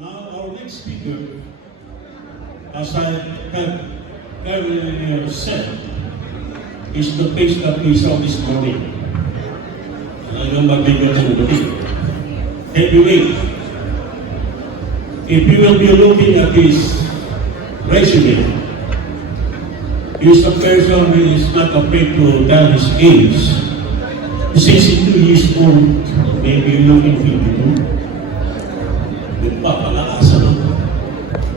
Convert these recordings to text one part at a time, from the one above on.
Now, our next speaker, as I have earlier said, is the face that we saw this morning. Talagang magbigyan ng gabi. Heavyweight. If you will be looking at his resume, he's a person who is not afraid to tell his age. 62 years old, maybe looking 52. Palakas, ano?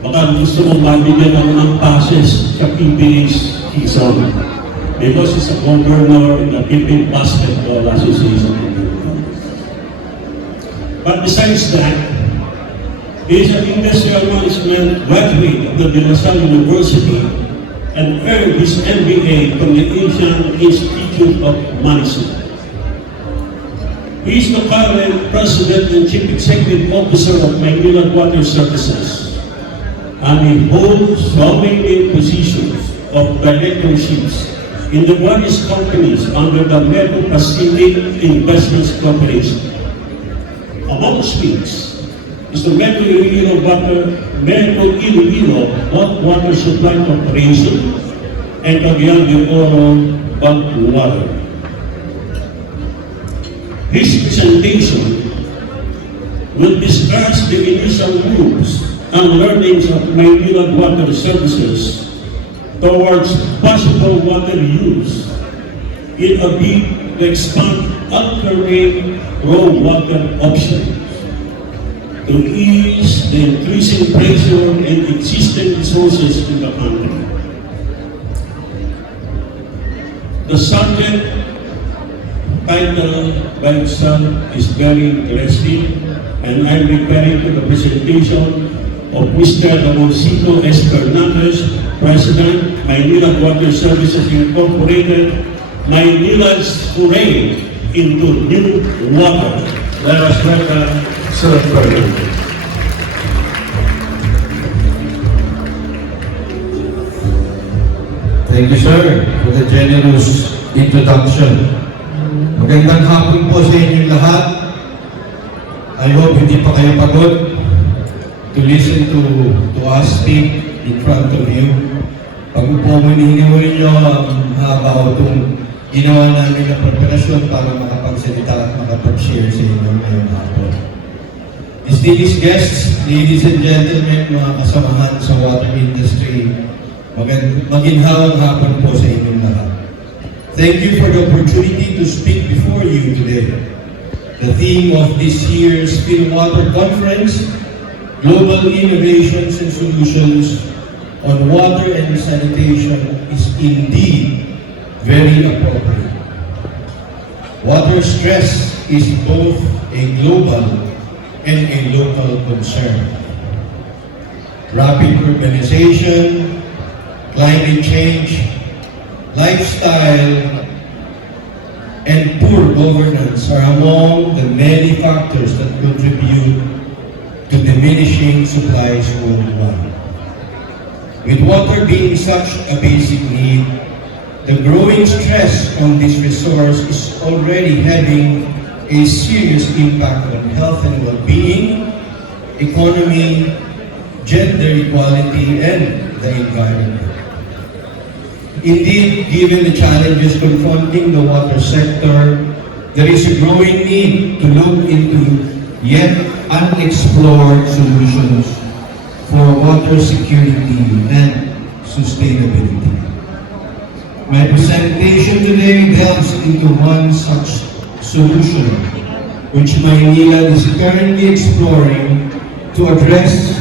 Baka gusto mong mabigyan ako ng passes sa PBA's season because he's a governor in the Philippine Basketball Association. But besides that, he is an industrial management graduate of the De La Salle University and earned his MBA from the Asian Institute of Management. He is the current President and Chief Executive Officer of Maynilad Water Services, and he holds so many positions of directorships in the various companies under the Metro Pacific Investments Corporation. Amongst which is the Metro Iloilo Hot Water Supply Corporation and Cagayan de Oro Bulk Water. This presentation will discuss the initial moves and learnings of Maynilad Water Services towards possible water use in a bid to expand alternate raw water options to ease the increasing pressure and existing resources in the country. The subject title by itself is very interesting, and I'm referring to the presentation of Mr. Ramoncito S. Fernandez, President, Maynilad Water Services Incorporated, Maynilad's Foray into New Water. Let us welcome Sir Fernandez. Thank you, sir, for the generous introduction. Magandang hapon po sa inyong lahat. I hope hindi pa kayo pagod to listen to us speak in front of you. Pag po manihingi nyo ang haba o itong ginawa namin na preparasyon para makapagsalita at makapag-share sa inyo ngayong hapon. Distinguished guests, ladies and gentlemen, mga kasamahan sa water industry, maginhawang hapon po sa inyong lahat. Thank you for the opportunity to speak before you today. The theme of this year's PHILWATER Conference, Global Innovations and Solutions on Water and Sanitation, is indeed very appropriate. Water stress is both a global and a local concern. Rapid urbanization, climate change, lifestyle, and poor governance are among the many factors that contribute to diminishing supplies worldwide. With water being such a basic need, the growing stress on this resource is already having a serious impact on health and well-being, economy, gender equality, and the environment. Indeed, given the challenges confronting the water sector, there is a growing need to look into yet unexplored solutions for water security and sustainability. My presentation today delves into one such solution, which Maynilad is currently exploring to address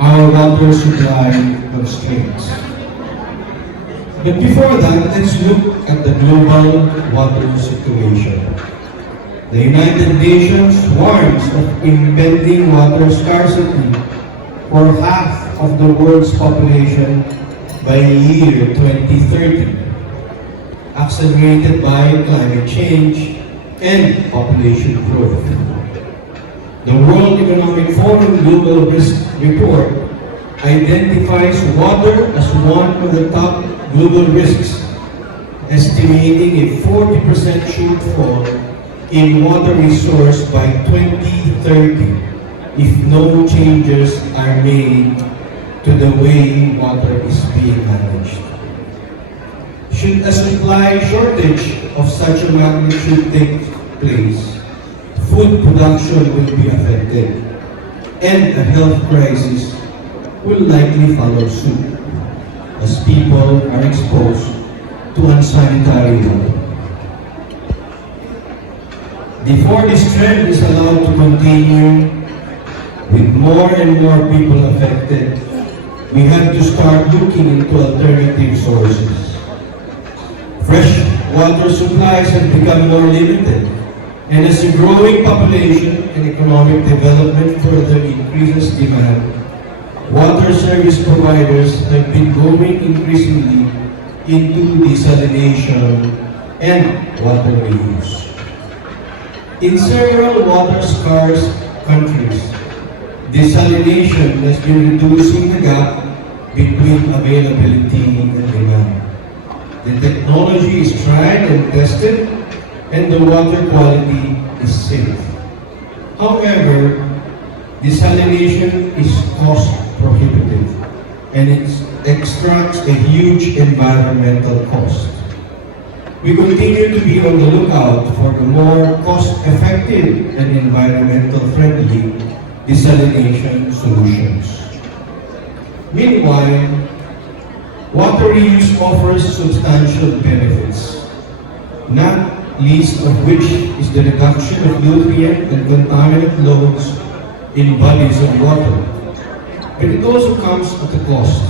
our water supply constraints. But before that, let's look at the global water situation. The United Nations warns of impending water scarcity for half of the world's population by year 2030, accelerated by climate change and population growth. The World Economic Forum Global Risk Report identifies water as one of the top global risks, estimating a 40% shortfall in water resource by 2030 if no changes are made to the way water is being managed. Should a supply shortage of such a magnitude take place, food production will be affected, and a health crisis will likely follow suit, as people are exposed to unsanitary water. Before this trend is allowed to continue, with more and more people affected, we have to start looking into alternative sources. Fresh water supplies have become more limited, and as a growing population and economic development further increases demand, water service providers have been going increasingly into desalination and water reuse. In several water-scarce countries, desalination has been reducing the gap between availability and demand. The technology is tried and tested, and the water quality is safe. However, desalination is cost prohibitive, and it extracts a huge environmental cost. We continue to be on the lookout for the more cost-effective and environmental-friendly desalination solutions. Meanwhile, water reuse offers substantial benefits, not least of which is the reduction of nutrient and contaminant loads in bodies of water. But it also comes at a cost,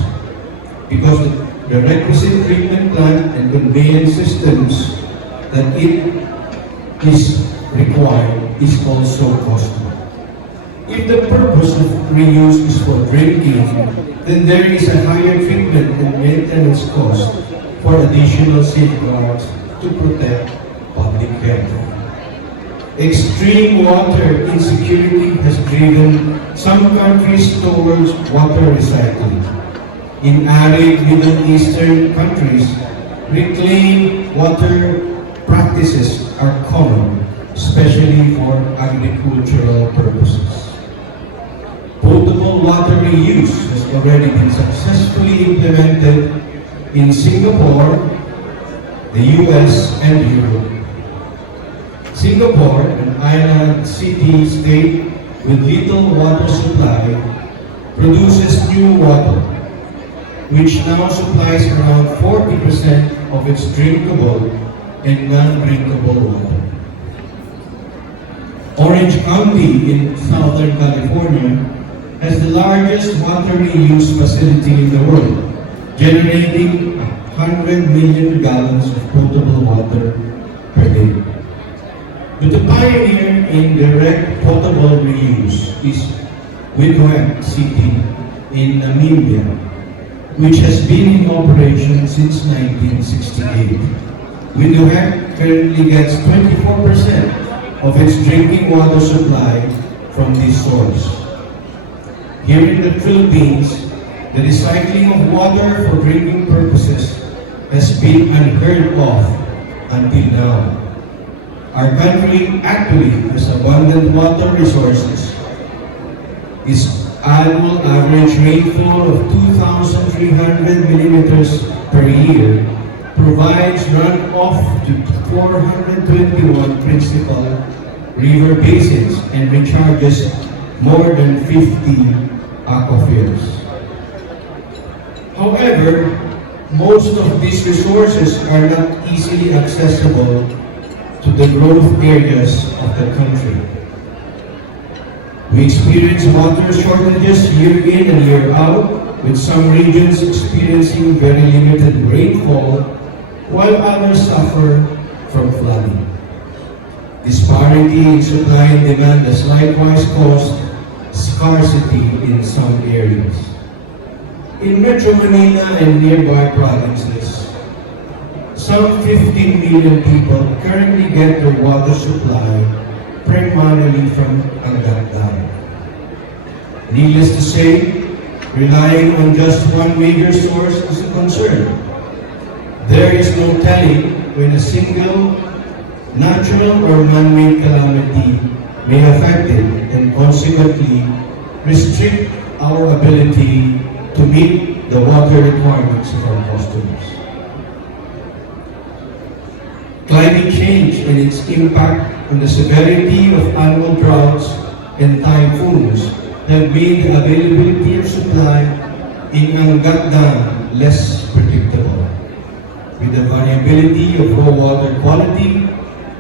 because the requisite treatment plant and conveyance systems that it is required is also costly. If the purpose of reuse is for drinking, then there is a higher treatment and maintenance cost for additional safeguards to protect public health. Extreme water insecurity has driven some countries towards water recycling. In arid Middle Eastern countries, reclaimed water practices are common, especially for agricultural purposes. Potable water reuse has already been successfully implemented in Singapore, the US, and Europe. Singapore, an island city-state with little water supply, produces new water, which now supplies around 40% of its drinkable and non-drinkable water. Orange County in Southern California has the largest water reuse facility in the world, generating 100 million gallons of potable water per day. But the pioneer in direct potable reuse is WIDUS City in Namibia, which has been in operation since 1968. WIDUS currently gets 24% of its drinking water supply from this source. Here in the Philippines, the recycling of water for drinking purposes has been unheard of until now. Our country actually has abundant water resources. Its annual average rainfall of 2,300 millimeters per year provides runoff to 421 principal river basins and recharges more than 50 aquifers. However, most of these resources are not easily accessible to the growth areas of the country. We experience water shortages year in and year out, with some regions experiencing very limited rainfall, while others suffer from flooding. Disparity in supply and demand has likewise caused scarcity in some areas. In Metro Manila and nearby provinces, some 15 million people currently get their water supply primarily from Angat Dam. Needless to say, relying on just one major source is a concern. There is no telling when a single natural or man-made calamity may affect it and consequently restrict our ability to meet the water requirements of our customers. Climate change and its impact on the severity of annual droughts and typhoons have made the availability of supply in Angat Dam less predictable, with the variability of raw water quality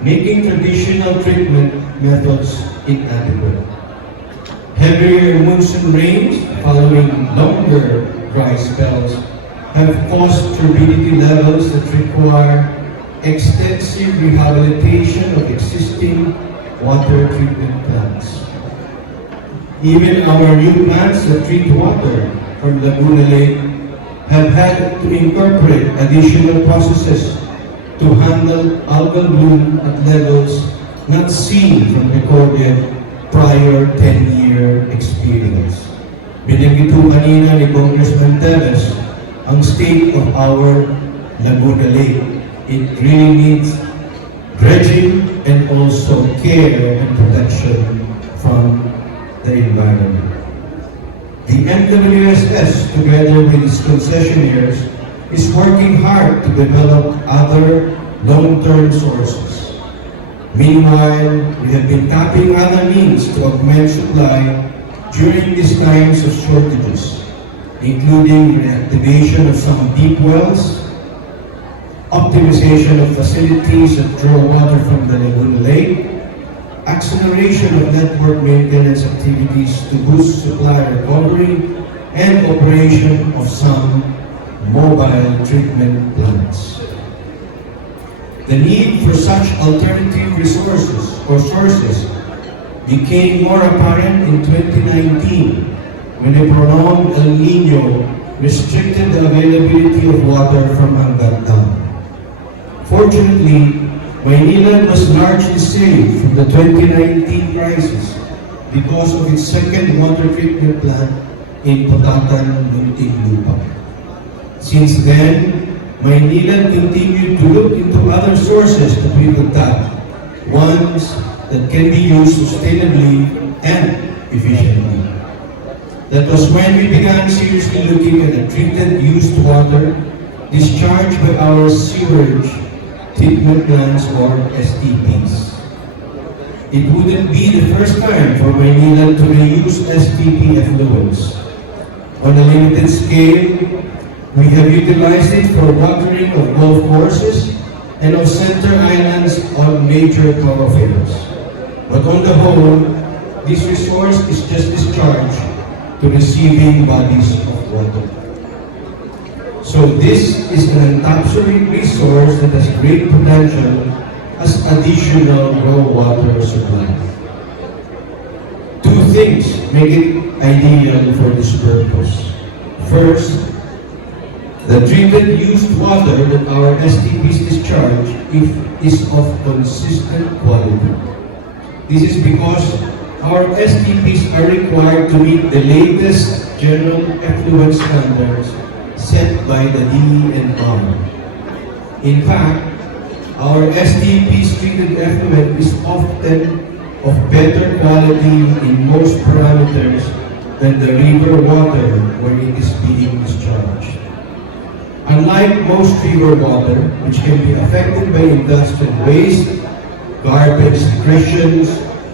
making traditional treatment methods inadequate. Heavier monsoon rains following longer dry spells have caused turbidity levels that require extensive rehabilitation of existing water treatment plants. Even our new plants that treat water from Laguna Lake have had to incorporate additional processes to handle algal bloom at levels not seen from recorded prior 10-year experience. Binanggit po kanina ni Congressman Teves ang state of our Laguna Lake. It really needs dredging and also care and protection from the environment. The MWSS, together with its concessionaires, is working hard to develop other long-term sources. Meanwhile, we have been tapping other means to augment supply during these times of shortages, including reactivation of some deep wells, optimization of facilities that draw water from the Laguna Lake, acceleration of network maintenance activities to boost supply recovery, and operation of some mobile treatment plants. The need for such alternative resources or sources became more apparent in 2019 when a prolonged El Nino restricted the availability of water from Angat Dam. Fortunately, Maynilad was largely saved from the 2019 crisis because of its second water treatment plant in Potatan, Muntinlupa. Since then, Maynilad continued to look into other sources that we could tap, ones that can be used sustainably and efficiently. That was when we began seriously looking at the treated used water discharged by our sewage treatment plants or STPs. It wouldn't be the first time for Maynilad to reuse STP effluents. On a limited scale, we have utilized it for watering of golf courses and of center islands on major thoroughfares. But on the whole, this resource is just discharged to receiving bodies of water. So this is an encapsulated resource that has great potential as additional raw water supply. Two things make it ideal for this purpose. First, the treated used water that our STPs discharge is of consistent quality. This is because our STPs are required to meet the latest general effluent standards set by the DENR. In fact, our STP's treated effluent is often of better quality in most parameters than the river water where it is being discharged. Unlike most river water, which can be affected by industrial waste, garbage secretions,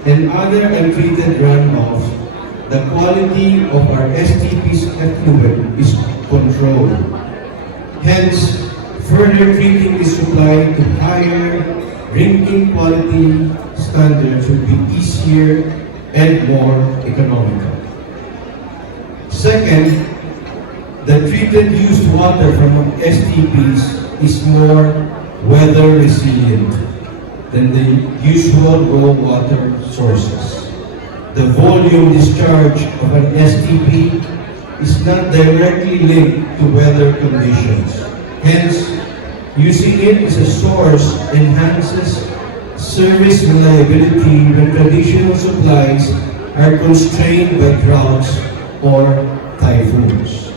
and other untreated runoffs, the quality of our STP's effluent is controlled. Hence, further treating this supply to higher drinking quality standards would be easier and more economical. Second, the treated used water from STPs is more weather resilient than the usual raw water sources. The volume discharge of an STP is not directly linked to weather conditions. Hence, using it as a source enhances service reliability when traditional supplies are constrained by droughts or typhoons.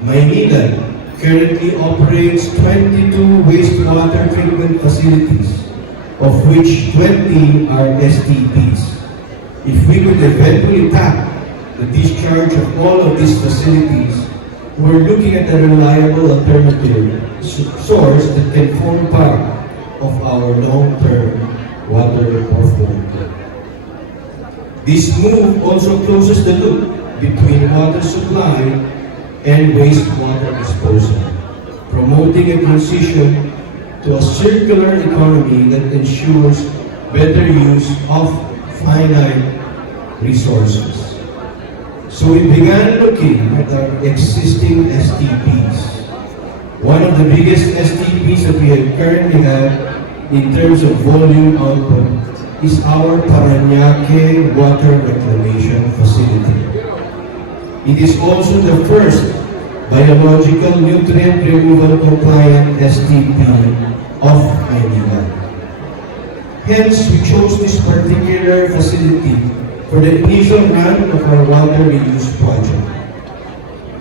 Maynilad currently operates 22 wastewater treatment facilities, of which 20 are STPs. If we could eventually tap the discharge of all of these facilities, we're looking at a reliable alternative source that can form part of our long-term water portfolio. This move also closes the loop between water supply and wastewater disposal, promoting a transition to a circular economy that ensures better use of finite resources. So we began looking at our existing STPs. One of the biggest STPs that we currently have in terms of volume output is our Parañaque Water Reclamation Facility. It is also the first biological nutrient removal compliant STP of Maynilad. Hence, we chose this particular facility for the initial run of our water reuse project.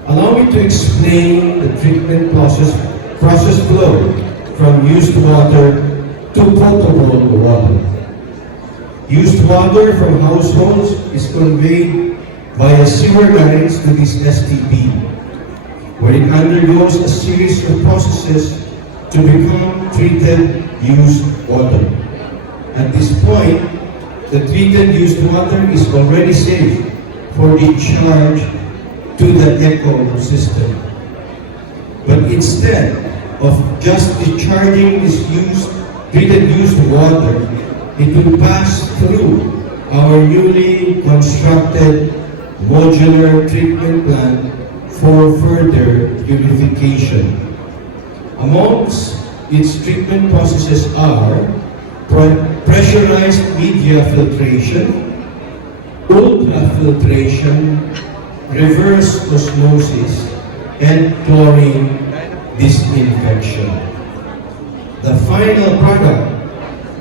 Allow me to explain the treatment process flow from used water to potable water. Used water from households is conveyed via sewer lines to this STP, where it undergoes a series of processes to become treated used water. At this point, the treated used water is already safe for discharge to the ecosystem. But instead of just discharging this treated used water, it will pass through our newly constructed modular treatment plant for further purification. Amongst its treatment processes are pressurized media filtration, ultrafiltration, reverse osmosis, and chlorine disinfection. The final product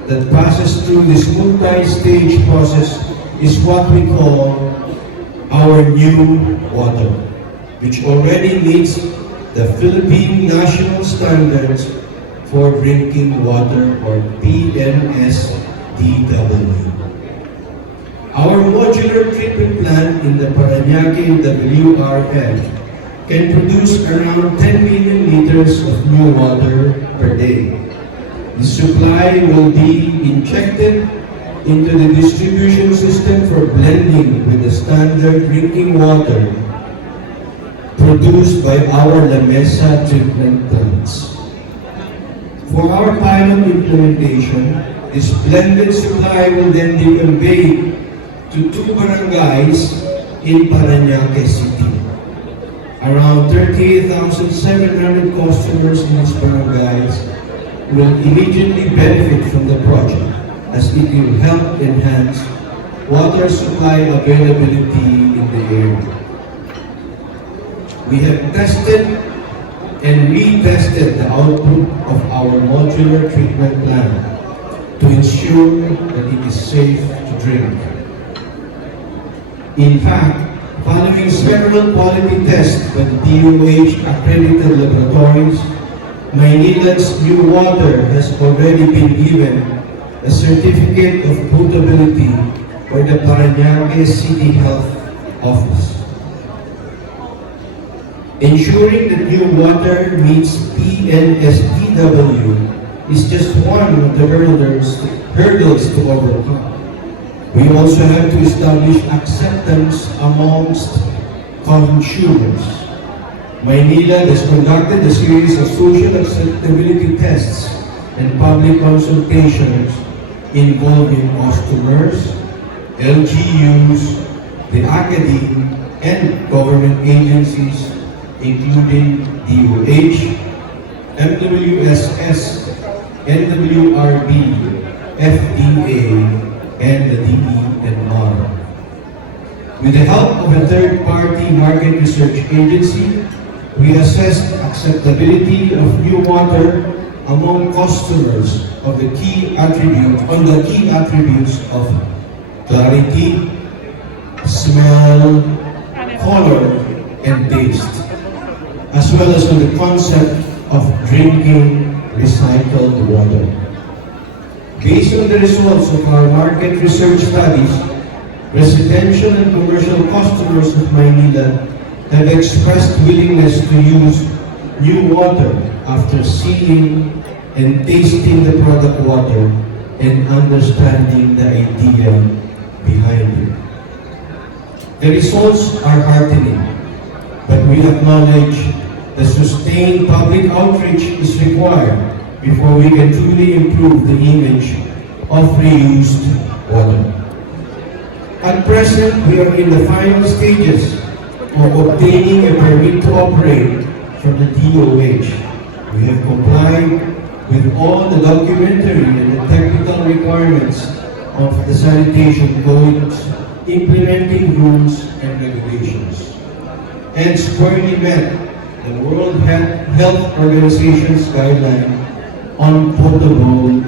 that passes through this multi-stage process is what we call our new water, which already meets the Philippine national standards for drinking water, or PNSDW. Our modular treatment plant in the Parañaque WRF can produce around 10 million liters of new water per day. The supply will be injected into the distribution system for blending with the standard drinking water produced by our La Mesa treatment plants. For our pilot implementation, this blended supply will then be conveyed to 2 barangays in Parañaque City. Around 38,700 customers in these barangays will immediately benefit from the project, as it will help enhance water supply availability in the area. We have tested and retested the output of our modular treatment plant to ensure that it is safe to drink. In fact, following several quality tests by the DOH accredited laboratories, Maynilad's new water has already been given a certificate of potability by the Parañaque City Health Office. Ensuring that new water meets PNSDW is just one of the hurdles to overcome. We also have to establish acceptance amongst consumers. Maynilad has conducted a series of social acceptability tests and public consultations involving customers, LGUs, the academe, and government agencies, including DOH, MWSS, NWRB, FDA, and the DENR. With the help of a third-party market research agency, we assessed acceptability of new water among customers of the key attributes of clarity, smell, color, and taste, as well as on the concept of drinking recycled water. Based on the results of our market research studies, residential and commercial customers of Maynilad have expressed willingness to use new water after seeing and tasting the product water and understanding the idea behind it. The results are heartening, but we acknowledge that sustained public outreach is required before we can truly improve the image of reused water. At present, we are in the final stages of obtaining a permit to operate from the DOH. We have complied with all the documentary and the technical requirements of the sanitation codes, implementing rules and regulations, and squarely met the World Health Organization's guideline on potable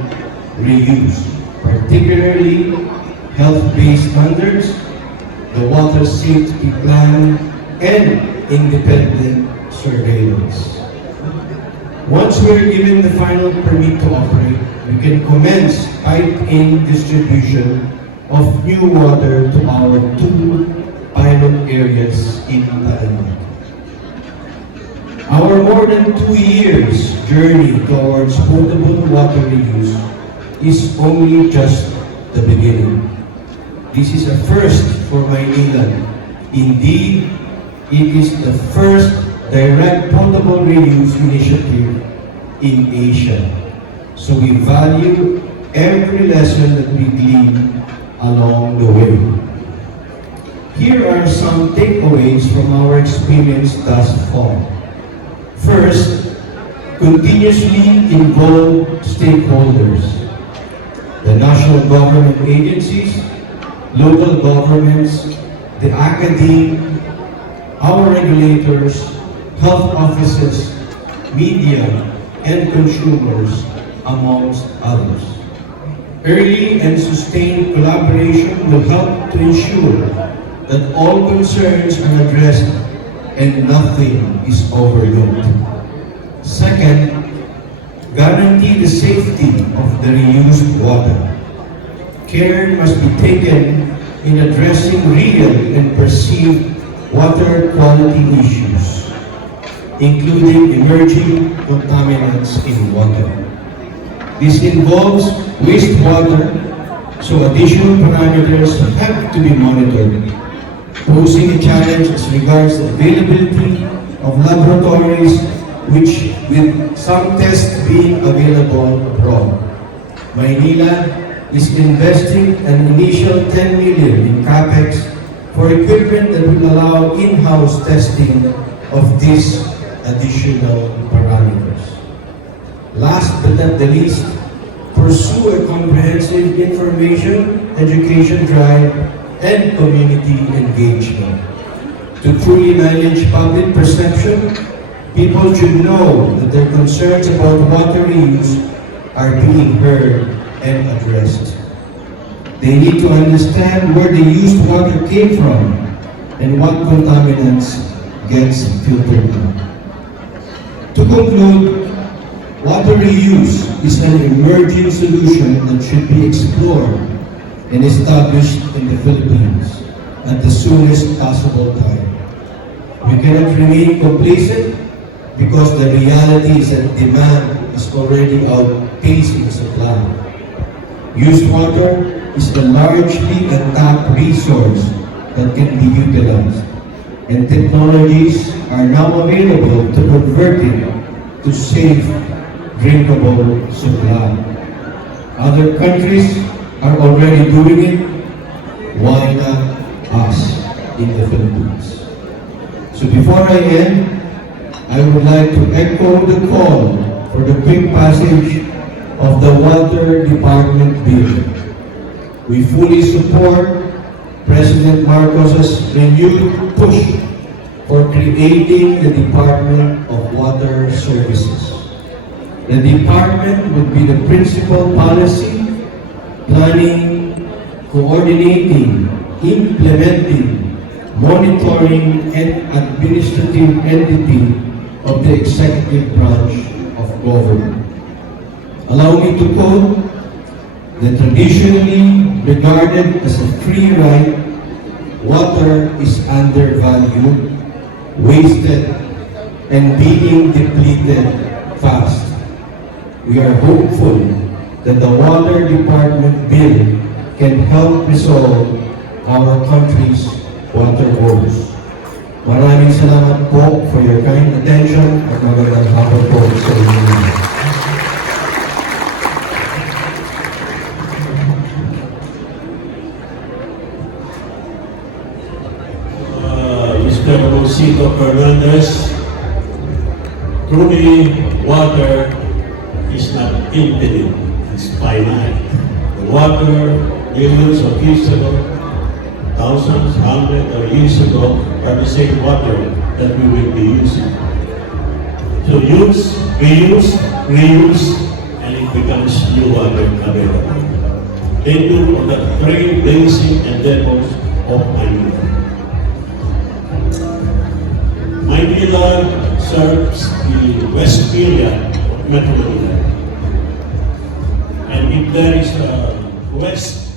reuse, particularly health-based standards, the water safety plan, and independent surveillance. Once we are given the final permit to operate, we can commence pipe-in distribution of new water to our 2 pilot areas in Pampanga. Our more than 2 years journey towards potable water reuse is only just the beginning. This is a first for Maynilad. Indeed, it is the first direct potable reuse initiative in Asia. So we value every lesson that we glean along the way. Here are some takeaways from our experience thus far. First, continuously involve stakeholders, the national government agencies, local governments, the academe, our regulators, health offices, media, and consumers, amongst others. Early and sustained collaboration will help to ensure that all concerns are addressed and nothing is overlooked. Second, guarantee the safety of the reused water. Care must be taken in addressing real and perceived water quality issues, including emerging contaminants in water. This involves wastewater, so additional parameters have to be monitored, posing a challenge as regards the availability of laboratories, which with some tests being available abroad. Maynilad is investing an initial 10 million in CapEx for equipment that will allow in-house testing of these additional parameters. Last but not the least, pursue a comprehensive information, education drive, and community engagement. To truly manage public perception, people should know that their concerns about water reuse are being heard and addressed. They need to understand where the used water came from and what contaminants gets filtered out. To conclude, water reuse is an emerging solution that should be explored and established in the Philippines at the soonest possible time. We cannot remain complacent because the reality is that demand is already outpacing supply. Used water is a largely untapped resource that can be utilized, and technologies are now available to convert it to safe, drinkable supply. Other countries are already doing it. Why not us in the Philippines? So before I end, I would like to echo the call for the quick passage of the Water Department Bill. We fully support President Marcos's renewed push for creating the Department of Water Services. The department would be the principal policy, planning, coordinating, implementing, monitoring, and administrative entity of the executive branch of government. Allow me to quote, the traditionally regarded as a free right water is undervalued, wasted, and being depleted fast. We are hopeful that the Water Department bill can help resolve our country's water woes. Maraming salamat po for your kind attention at magandang hapon po sa inyo. Mr. Ramoncito Fernandez, truly water is not infinite, it's finite. The water millions of years ago, thousands, hundreds of years ago, are the same water that we will be using. So use, reuse, and it becomes new water available. Thank you for the trailblazing endeavors of Maynilad. Maynilad serves the west area of Metro Manila. And if there is a west